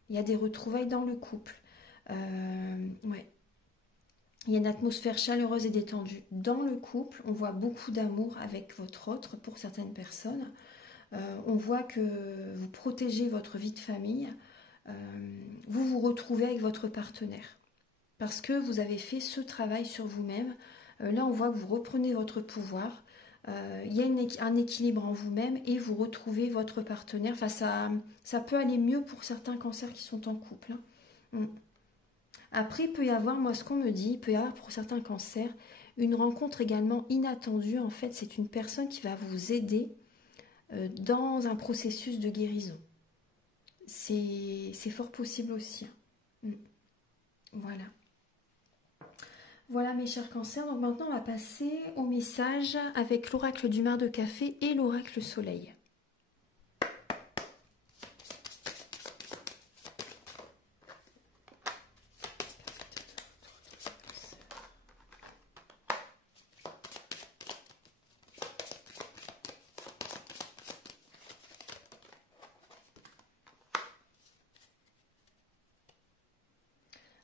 Il y a des retrouvailles dans le couple. Ouais. Il y a une atmosphère chaleureuse et détendue dans le couple. On voit beaucoup d'amour avec votre autre pour certaines personnes. On voit que vous protégez votre vie de famille. Vous vous retrouvez avec votre partenaire. Parce que vous avez fait ce travail sur vous-même. Là, on voit que vous reprenez votre pouvoir. Il y a un équilibre en vous-même et vous retrouvez votre partenaire. Enfin, ça peut aller mieux pour certains cancers qui sont en couple. Hein. Après, il peut y avoir, moi, ce qu'on me dit, il peut y avoir pour certains cancers une rencontre également inattendue. En fait, c'est une personne qui va vous aider dans un processus de guérison. C'est fort possible aussi. Hein. Voilà. Voilà mes chers cancers, donc maintenant on va passer au message avec l'oracle du mar de café et l'oracle soleil.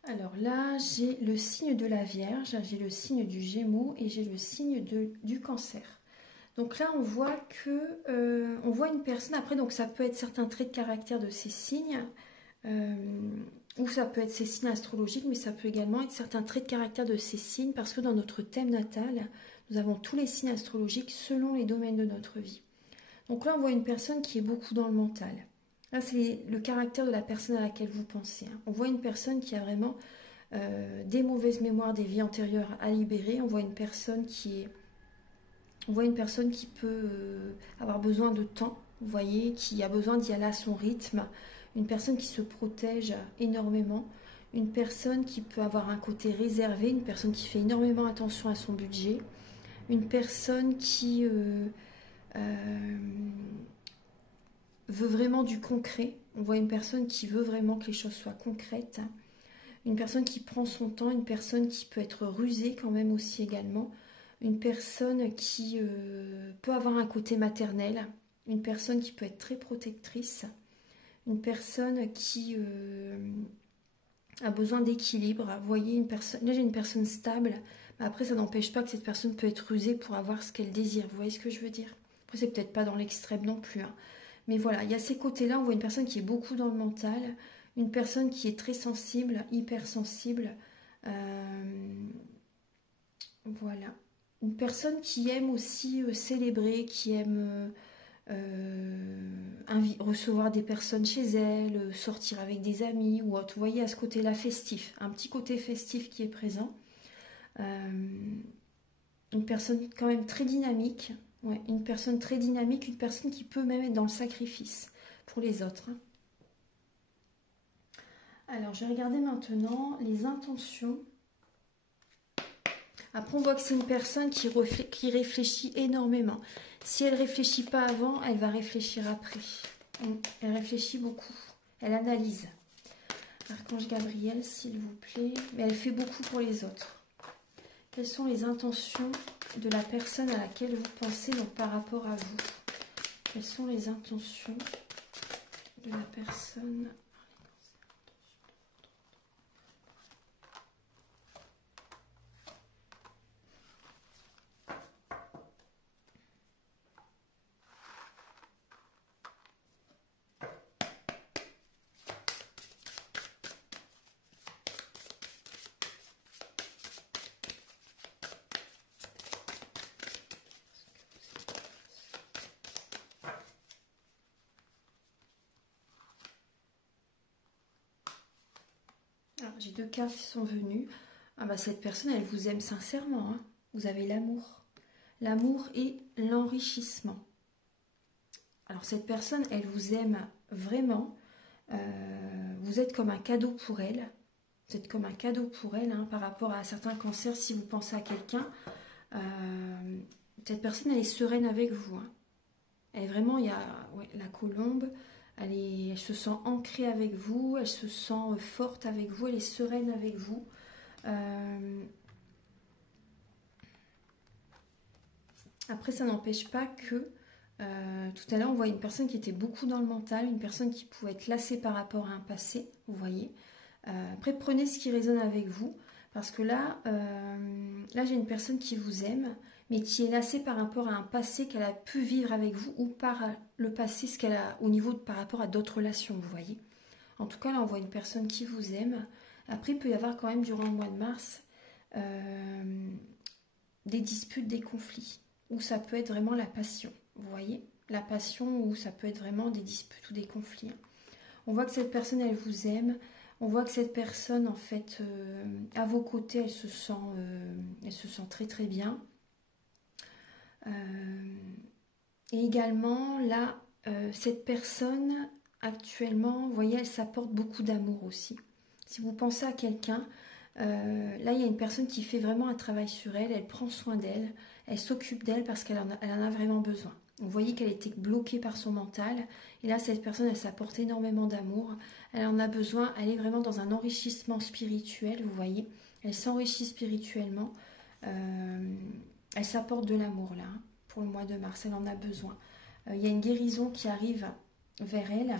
Alors là, j'ai le signe de la Vierge, j'ai le signe du Gémeaux et j'ai le signe du Cancer. Donc là, on voit on voit une personne. Après, donc ça peut être certains traits de caractère de ces signes, ou ça peut être ces signes astrologiques, mais ça peut également être certains traits de caractère de ces signes, parce que dans notre thème natal, nous avons tous les signes astrologiques selon les domaines de notre vie. Donc là, on voit une personne qui est beaucoup dans le mental. Là, c'est le caractère de la personne à laquelle vous pensez. Hein. On voit une personne qui a vraiment des mauvaises mémoires des vies antérieures à libérer. On voit une personne qui peut avoir besoin de temps, vous voyez, qui a besoin d'y aller à son rythme. Une personne qui se protège énormément. Une personne qui peut avoir un côté réservé. Une personne qui fait énormément attention à son budget. Une personne qui veut vraiment du concret. On voit une personne qui veut vraiment que les choses soient concrètes. Une personne qui prend son temps, une personne qui peut être rusée quand même aussi également. Une personne qui peut avoir un côté maternel. Une personne qui peut être très protectrice. Une personne qui a besoin d'équilibre. Vous voyez, là j'ai une personne stable. Mais après, ça n'empêche pas que cette personne peut être rusée pour avoir ce qu'elle désire. Vous voyez ce que je veux dire? Après, c'est peut-être pas dans l'extrême non plus. Hein. Mais voilà, il y a ces côtés-là. On voit une personne qui est beaucoup dans le mental. Une personne qui est très sensible, hypersensible. Voilà. Une personne qui aime aussi célébrer, qui aime recevoir des personnes chez elle, sortir avec des amis ou autre. Vous voyez, à ce côté-là festif. Un petit côté festif qui est présent. Une personne quand même très dynamique. Ouais, une personne très dynamique, une personne qui peut même être dans le sacrifice pour les autres. Hein. Alors, je vais regarder maintenant les intentions. Après, on voit que c'est une personne qui réfléchit énormément. Si elle ne réfléchit pas avant, elle va réfléchir après. Elle réfléchit beaucoup. Elle analyse. Archange Gabriel, s'il vous plaît. Mais elle fait beaucoup pour les autres. Quelles sont les intentions de la personne à laquelle vous pensez donc par rapport à vous? Quelles sont les intentions de la personne? J'ai deux cartes qui sont venues. Ah bah cette personne, elle vous aime sincèrement. Hein. Vous avez l'amour. L'amour et l'enrichissement. Alors cette personne, elle vous aime vraiment. Vous êtes comme un cadeau pour elle. Vous êtes comme un cadeau pour elle hein, par rapport à certains cancers. Si vous pensez à quelqu'un, cette personne, elle est sereine avec vous. Hein. Elle est vraiment, il y a la colombe. Elle se sent ancrée avec vous, elle se sent forte avec vous, elle est sereine avec vous. Après, ça n'empêche pas que tout à l'heure, on voit une personne qui était beaucoup dans le mental, une personne qui pouvait être lassée par rapport à un passé, vous voyez. Après, prenez ce qui résonne avec vous, parce que là j'ai une personne qui vous aime, mais qui est lassée par rapport à un passé qu'elle a pu vivre avec vous ou par le passé, ce qu'elle a au niveau par rapport à d'autres relations, vous voyez. En tout cas, là, on voit une personne qui vous aime. Après, il peut y avoir quand même, durant le mois de mars, des disputes, des conflits, ou ça peut être vraiment la passion, vous voyez, la passion, ou ça peut être vraiment des disputes ou des conflits. On voit que cette personne, elle vous aime, on voit que cette personne, en fait, à vos côtés, elle se sent très très bien. Et également, là, cette personne, actuellement, vous voyez, elle s'apporte beaucoup d'amour aussi. Si vous pensez à quelqu'un, là, il y a une personne qui fait vraiment un travail sur elle, elle prend soin d'elle, elle s'occupe d'elle parce qu'elle en a vraiment besoin. Vous voyez qu'elle était bloquée par son mental, et là, cette personne, elle s'apporte énormément d'amour, elle en a besoin, elle est vraiment dans un enrichissement spirituel, vous voyez, elle s'enrichit spirituellement, elle s'apporte de l'amour, là, hein, pour le mois de mars, elle en a besoin. Il y a une guérison qui arrive vers elle,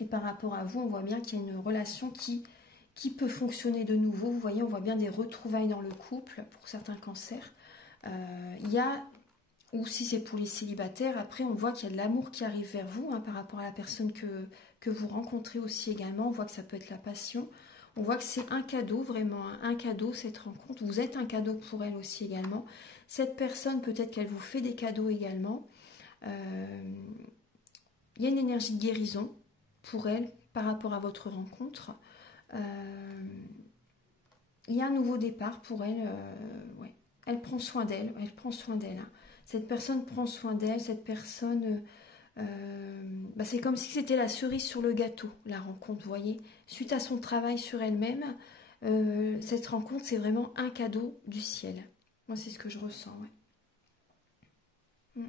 et par rapport à vous, on voit bien qu'il y a une relation qui peut fonctionner de nouveau. Vous voyez, on voit bien des retrouvailles dans le couple pour certains cancers. Il y a, ou si c'est pour les célibataires, après on voit qu'il y a de l'amour qui arrive vers vous, hein, par rapport à la personne que vous rencontrez aussi également. On voit que ça peut être la passion. On voit que c'est un cadeau, vraiment un cadeau, cette rencontre. Vous êtes un cadeau pour elle aussi également. Cette personne, peut-être qu'elle vous fait des cadeaux également. Il y a une énergie de guérison pour elle par rapport à votre rencontre. Il y a un nouveau départ pour elle. Ouais. Elle prend soin d'elle. Elle prend soin d'elle. Hein. Cette personne prend soin d'elle. Cette personne, c'est comme si c'était la cerise sur le gâteau, la rencontre. Vous voyez, suite à son travail sur elle-même, cette rencontre, c'est vraiment un cadeau du ciel. Moi, c'est ce que je ressens. Ouais.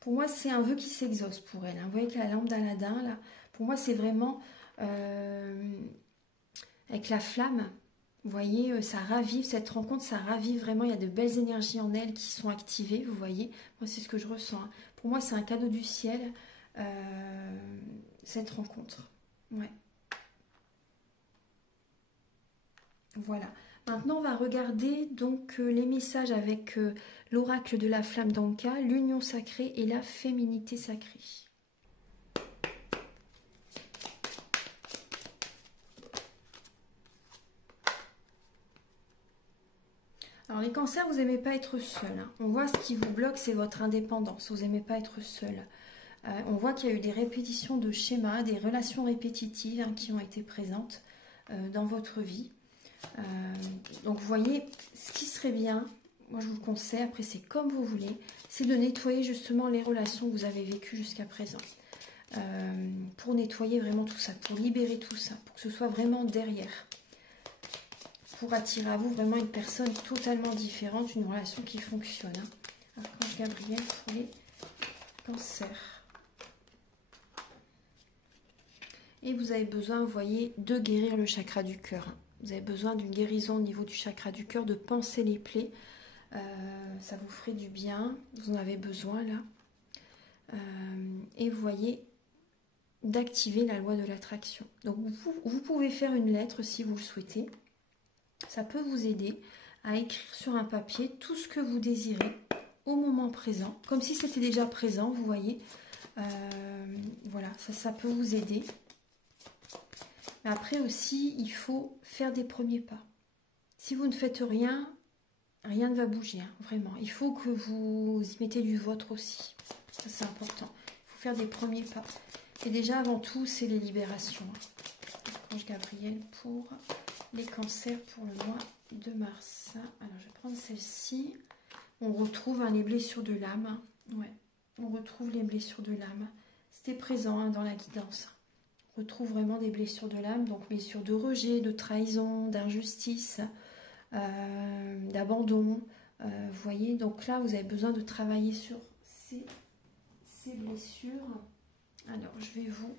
Pour moi, c'est un vœu qui s'exauce pour elle. Hein. Vous voyez que la lampe d'Aladin, là, pour moi, c'est vraiment avec la flamme. Vous voyez, ça ravive, cette rencontre, ça ravive vraiment. Il y a de belles énergies en elle qui sont activées, vous voyez. Moi, c'est ce que je ressens. Hein. Pour moi, c'est un cadeau du ciel, cette rencontre. Ouais. Voilà. Maintenant, on va regarder donc les messages avec l'oracle de la flamme d'Anka, l'union sacrée et la féminité sacrée. Alors les cancers, vous n'aimez pas être seul. Hein. On voit ce qui vous bloque, c'est votre indépendance. Vous n'aimez pas être seul. On voit qu'il y a eu des répétitions de schémas, des relations répétitives, hein, qui ont été présentes dans votre vie. Donc vous voyez, ce qui serait bien, moi je vous conseille, après c'est comme vous voulez, c'est de nettoyer justement les relations que vous avez vécues jusqu'à présent. Pour nettoyer vraiment tout ça, pour libérer tout ça, pour que ce soit vraiment derrière. Pour attirer à vous vraiment une personne totalement différente, une relation qui fonctionne. Hein. Archange Gabriel pour les cancers. Et vous avez besoin, vous voyez, de guérir le chakra du cœur. Vous avez besoin d'une guérison au niveau du chakra du cœur, de panser les plaies. Ça vous ferait du bien, vous en avez besoin là. Et vous voyez, d'activer la loi de l'attraction. Donc vous pouvez faire une lettre si vous le souhaitez. Ça peut vous aider à écrire sur un papier tout ce que vous désirez au moment présent, comme si c'était déjà présent, vous voyez. Voilà, ça peut vous aider. Mais après aussi, il faut faire des premiers pas. Si vous ne faites rien, rien ne va bouger, hein, vraiment. Il faut que vous y mettez du vôtre aussi. Ça, c'est important. Il faut faire des premiers pas. Et déjà, avant tout, c'est les libérations. Archange Gabriel pour les cancers pour le mois de mars. Alors, je vais prendre celle-ci. On retrouve les blessures de l'âme. Ouais, on retrouve les blessures de l'âme. C'était présent hein, dans la guidance. On retrouve vraiment des blessures de l'âme. Donc, blessures de rejet, de trahison, d'injustice, d'abandon. Vous voyez, donc là, vous avez besoin de travailler sur ces blessures. Alors, je vais vous...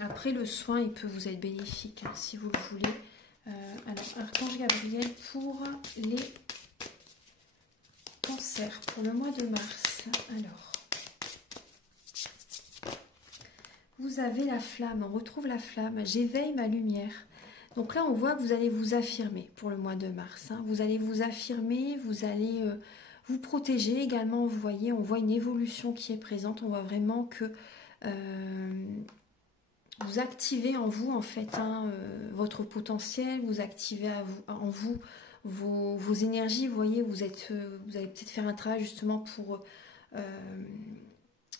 Après, le soin, il peut vous être bénéfique, hein, si vous le voulez. Alors, Archange Gabriel pour les cancers, pour le mois de mars. Alors, vous avez la flamme, on retrouve la flamme. J'éveille ma lumière. Donc là, on voit que vous allez vous affirmer pour le mois de mars. Hein. Vous allez vous affirmer, vous allez vous protéger également. Vous voyez, on voit une évolution qui est présente. On voit vraiment que... vous activez en vous, en fait, hein, votre potentiel, vous activez en vous vos énergies. Vous voyez, vous allez peut-être faire un travail justement pour, vous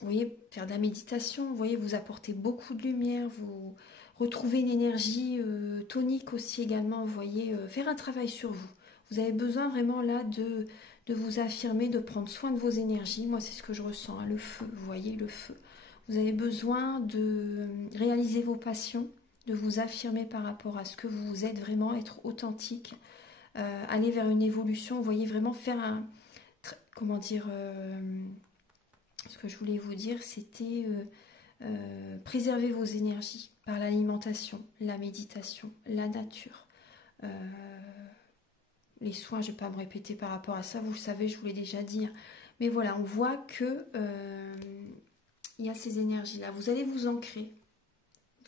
voyez, faire de la méditation. Vous voyez, vous apportez beaucoup de lumière, vous retrouvez une énergie tonique aussi également. Vous voyez, faire un travail sur vous. Vous avez besoin vraiment là de vous affirmer, de prendre soin de vos énergies. Moi, c'est ce que je ressens, hein, le feu, vous voyez, le feu. Vous avez besoin de réaliser vos passions, de vous affirmer par rapport à ce que vous êtes vraiment, être authentique, aller vers une évolution. Vous voyez, vraiment faire un... Comment dire ce que je voulais vous dire, c'était préserver vos énergies par l'alimentation, la méditation, la nature. Les soins, je ne vais pas me répéter par rapport à ça, vous le savez, je vous l'ai déjà dit. Mais voilà, on voit que il y a ces énergies-là. Vous allez vous ancrer.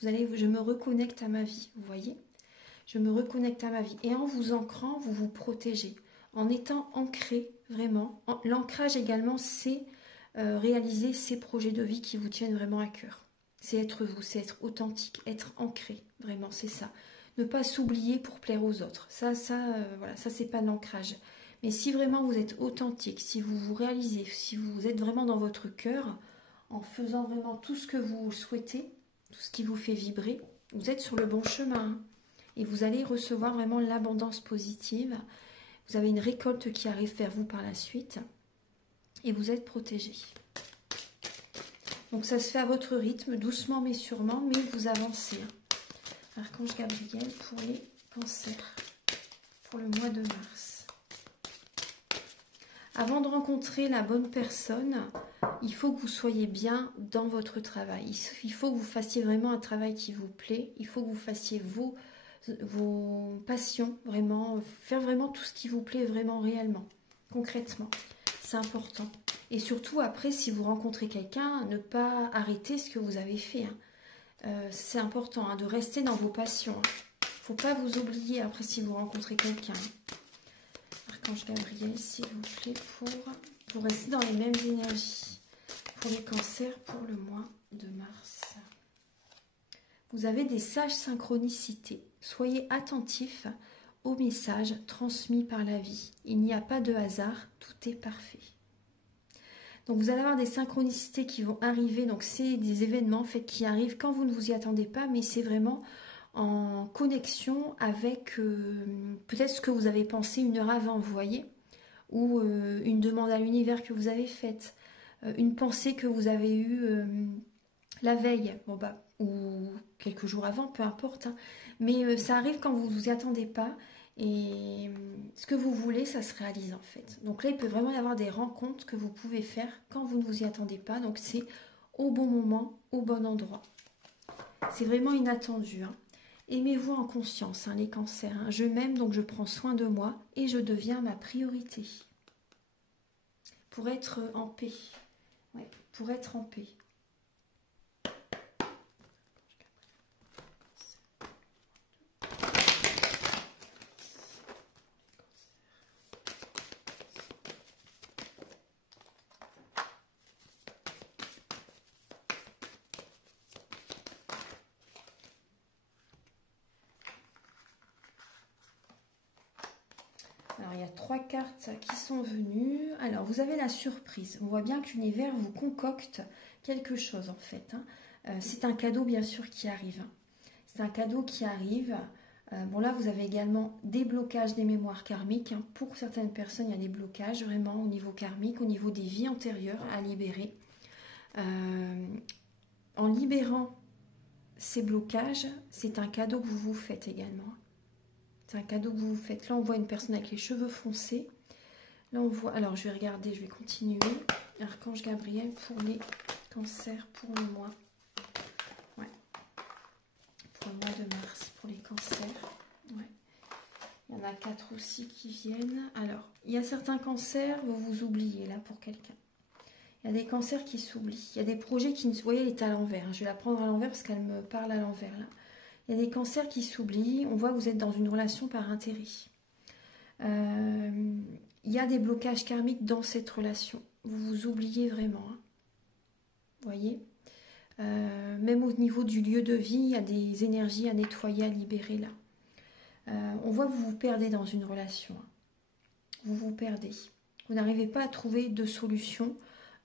Je me reconnecte à ma vie, vous voyez. Je me reconnecte à ma vie. Et en vous ancrant, vous vous protégez. En étant ancré, vraiment. L'ancrage également, c'est réaliser ces projets de vie qui vous tiennent vraiment à cœur. C'est être vous, c'est être authentique, être ancré. Vraiment, c'est ça. Ne pas s'oublier pour plaire aux autres. Ça, voilà, ça c'est pas de l'ancrage. Mais si vraiment vous êtes authentique, si vous vous réalisez, si vous êtes vraiment dans votre cœur, en faisant vraiment tout ce que vous souhaitez, tout ce qui vous fait vibrer, vous êtes sur le bon chemin. Et vous allez recevoir vraiment l'abondance positive. Vous avez une récolte qui arrive vers vous par la suite. Et vous êtes protégé. Donc ça se fait à votre rythme, doucement mais sûrement, mais vous avancez. Archange Gabriel pour les cancers, pour le mois de mars. Avant de rencontrer la bonne personne, il faut que vous soyez bien dans votre travail. Il faut que vous fassiez vraiment un travail qui vous plaît. Il faut que vous fassiez vos passions, vraiment, faire vraiment tout ce qui vous plaît vraiment réellement, concrètement. C'est important. Et surtout, après, si vous rencontrez quelqu'un, ne pas arrêter ce que vous avez fait. Hein. C'est important hein, de rester dans vos passions. Il ne faut pas vous oublier après si vous rencontrez quelqu'un. Archange Gabriel, s'il vous plaît, pour rester dans les mêmes énergies. Pour les cancers, pour le mois de mars. Vous avez des sages synchronicités. Soyez attentifs aux messages transmis par la vie. Il n'y a pas de hasard, tout est parfait. Donc vous allez avoir des synchronicités qui vont arriver. Donc c'est des événements en fait, qui arrivent quand vous ne vous y attendez pas, mais c'est vraiment en connexion avec peut-être ce que vous avez pensé une heure avant, vous voyez, ou une demande à l'univers que vous avez faite, une pensée que vous avez eue la veille, bon bah, ou quelques jours avant, peu importe. Hein. Mais ça arrive quand vous ne vous y attendez pas. Et ce que vous voulez, ça se réalise en fait. Donc là, il peut vraiment y avoir des rencontres que vous pouvez faire quand vous ne vous y attendez pas. Donc c'est au bon moment, au bon endroit. C'est vraiment inattendu. Hein. Aimez-vous en conscience, hein, les cancers. Hein. Je m'aime, donc je prends soin de moi et je deviens ma priorité. Pour être en paix. Ouais, pour être en paix. Alors, il y a 3 cartes qui sont venues. Alors, vous avez la surprise. On voit bien que l'univers vous concocte quelque chose, en fait. Hein. C'est un cadeau, bien sûr, qui arrive. C'est un cadeau qui arrive. Bon, là, vous avez également des blocages des mémoires karmiques. Hein. Pour certaines personnes, il y a des blocages, vraiment, au niveau karmique, au niveau des vies antérieures à libérer. En libérant ces blocages, c'est un cadeau que vous vous faites également. C'est un cadeau que vous vous faites. Là, on voit une personne avec les cheveux foncés. Là, on voit... Alors, je vais regarder, je vais continuer. Archange Gabriel pour les cancers, pour le mois. Ouais. Pour le mois de mars, pour les cancers. Ouais. Il y en a 4 aussi qui viennent. Alors, il y a certains cancers, vous vous oubliez, là, pour quelqu'un. Il y a des cancers qui s'oublient. Il y a des projets qui... Vous voyez, elle est à l'envers. Je vais la prendre à l'envers parce qu'elle me parle à l'envers, là. Il y a des cancers qui s'oublient. On voit que vous êtes dans une relation par intérêt. Il y a des blocages karmiques dans cette relation. Vous vous oubliez vraiment. Hein. Vous voyez Même au niveau du lieu de vie, il y a des énergies à nettoyer, à libérer là. On voit que vous vous perdez dans une relation. Hein. Vous vous perdez. Vous n'arrivez pas à trouver de solution.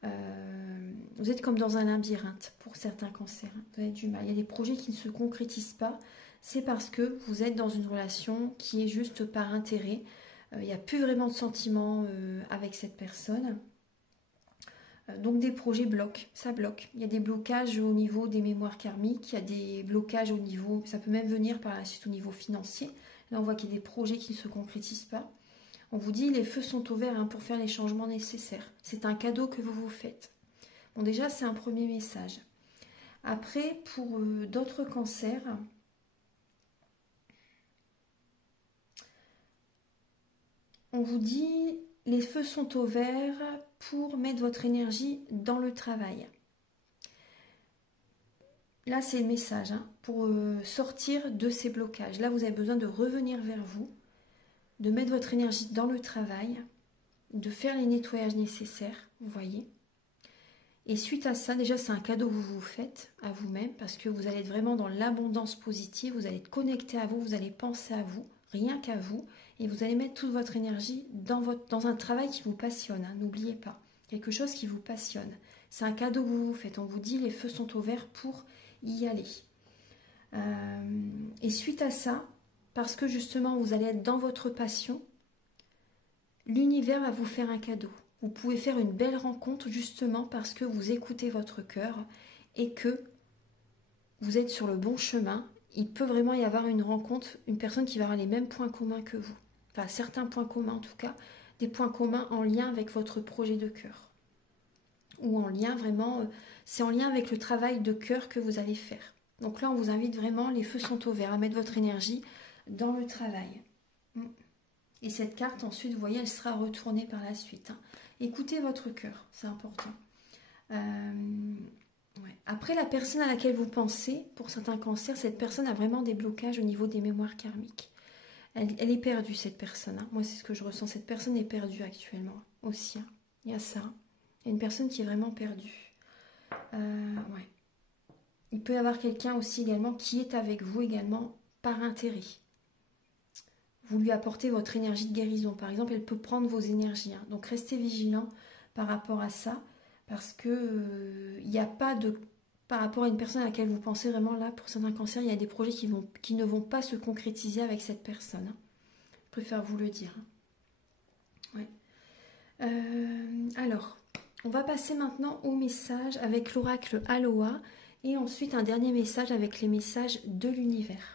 Vous êtes comme dans un labyrinthe pour certains cancers. Hein. Vous avez du mal. Il y a des projets qui ne se concrétisent pas. C'est parce que vous êtes dans une relation qui est juste par intérêt. Il n'y a plus vraiment de sentiments avec cette personne. Donc des projets bloquent, ça bloque. Il y a des blocages au niveau des mémoires karmiques, il y a des blocages au niveau, ça peut même venir par la suite au niveau financier. Là on voit qu'il y a des projets qui ne se concrétisent pas. On vous dit les feux sont au vert hein, pour faire les changements nécessaires. C'est un cadeau que vous vous faites. Bon déjà c'est un premier message. Après pour d'autres cancers, on vous dit les feux sont au vert pour mettre votre énergie dans le travail. Là, c'est le message hein, pour sortir de ces blocages. Là, vous avez besoin de revenir vers vous, de mettre votre énergie dans le travail, de faire les nettoyages nécessaires, vous voyez. Et suite à ça, déjà, c'est un cadeau que vous vous faites à vous-même parce que vous allez être vraiment dans l'abondance positive, vous allez être connecté à vous, vous allez penser à vous, rien qu'à vous, et vous allez mettre toute votre énergie dans un travail qui vous passionne, hein, n'oubliez pas. Quelque chose qui vous passionne. C'est un cadeau que vous vous faites. On vous dit les feux sont au vert pour y aller. Et suite à ça, parce que justement vous allez être dans votre passion, l'univers va vous faire un cadeau. Vous pouvez faire une belle rencontre justement parce que vous écoutez votre cœur et que vous êtes sur le bon chemin. Il peut vraiment y avoir une rencontre, une personne qui va avoir les mêmes points communs que vous. Enfin, certains points communs en tout cas, des points communs en lien avec votre projet de cœur. Ou en lien vraiment, c'est en lien avec le travail de cœur que vous allez faire. Donc là, on vous invite vraiment, les feux sont au vert, à mettre votre énergie dans le travail. Et cette carte, ensuite, vous voyez, elle sera retournée par la suite. Hein. Écoutez votre cœur, c'est important. Ouais. Après, la personne à laquelle vous pensez, pour certains cancers, cette personne a vraiment des blocages au niveau des mémoires karmiques. Elle est perdue, cette personne. Hein. Moi, c'est ce que je ressens. Cette personne est perdue actuellement aussi. Hein. Il y a ça. Il y a une personne qui est vraiment perdue. Ouais. Il peut y avoir quelqu'un aussi également qui est avec vous également par intérêt. Vous lui apportez votre énergie de guérison. Par exemple, elle peut prendre vos énergies. Hein. Donc, restez vigilant par rapport à ça. Parce que il n'y a pas de... Par rapport à une personne à laquelle vous pensez vraiment là, pour certains cancers, il y a des projets qui ne vont pas se concrétiser avec cette personne. Hein. Je préfère vous le dire. Hein. Ouais. Alors, on va passer maintenant au message avec l'oracle Aloha et ensuite un dernier message avec les messages de l'univers.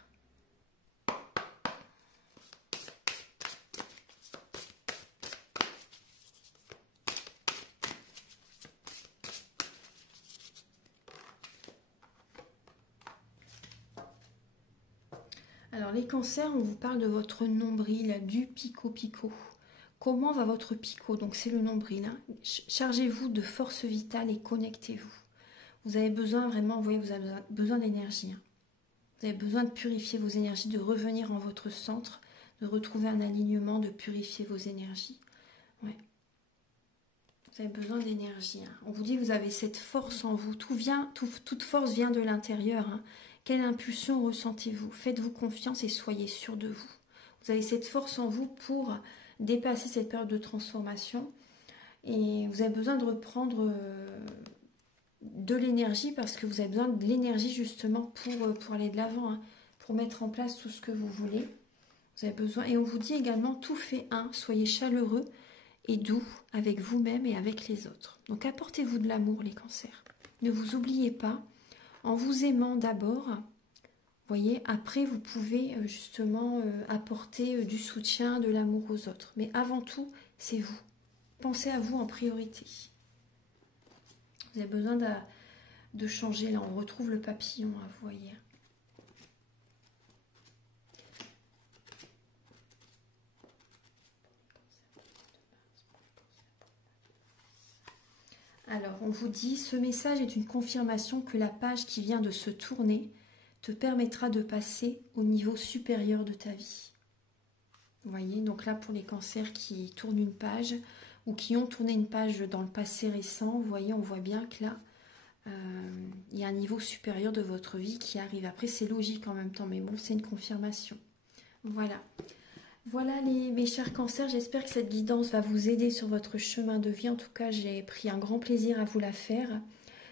Alors les cancers, on vous parle de votre nombril, du pico-pico. Comment va votre pico? Donc c'est le nombril. Hein. Chargez-vous de force vitale et connectez-vous. Vous avez besoin vraiment, vous voyez, vous avez besoin d'énergie. Hein. Vous avez besoin de purifier vos énergies, de revenir en votre centre, de retrouver un alignement, de purifier vos énergies. Ouais. Vous avez besoin d'énergie. Hein. On vous dit que vous avez cette force en vous. Toute force vient de l'intérieur. Hein. Quelle impulsion ressentez-vous? Faites-vous confiance et soyez sûr de vous. Vous avez cette force en vous pour dépasser cette période de transformation. Et vous avez besoin de reprendre de l'énergie parce que vous avez besoin de l'énergie justement pour aller de l'avant, hein, pour mettre en place tout ce que vous voulez. Vous avez besoin. Et on vous dit également, tout fait un. Soyez chaleureux et doux avec vous-même et avec les autres. Donc apportez-vous de l'amour, les cancers. Ne vous oubliez pas. En vous aimant d'abord, voyez, après vous pouvez justement apporter du soutien, de l'amour aux autres. Mais avant tout, c'est vous. Pensez à vous en priorité. Vous avez besoin de changer. Là, on retrouve le papillon, hein, vous voyez. Alors, on vous dit, ce message est une confirmation que la page qui vient de se tourner te permettra de passer au niveau supérieur de ta vie. Vous voyez, donc là, pour les cancers qui tournent une page ou qui ont tourné une page dans le passé récent, vous voyez, on voit bien que là, il y a un niveau supérieur de votre vie qui arrive. Après, c'est logique en même temps, mais bon, c'est une confirmation. Voilà. Voilà mes chers cancers, j'espère que cette guidance va vous aider sur votre chemin de vie. En tout cas, j'ai pris un grand plaisir à vous la faire.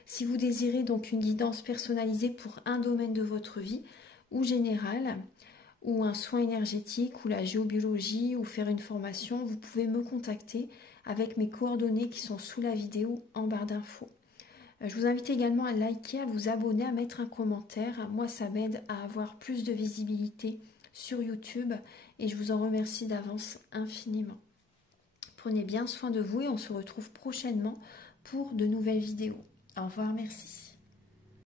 Si vous désirez donc une guidance personnalisée pour un domaine de votre vie ou général, ou un soin énergétique, ou la géobiologie, ou faire une formation, vous pouvez me contacter avec mes coordonnées qui sont sous la vidéo en barre d'infos. Je vous invite également à liker, à vous abonner, à mettre un commentaire. Moi, ça m'aide à avoir plus de visibilité sur YouTube et je vous en remercie d'avance infiniment. Prenez bien soin de vous et on se retrouve prochainement pour de nouvelles vidéos. Au revoir, merci.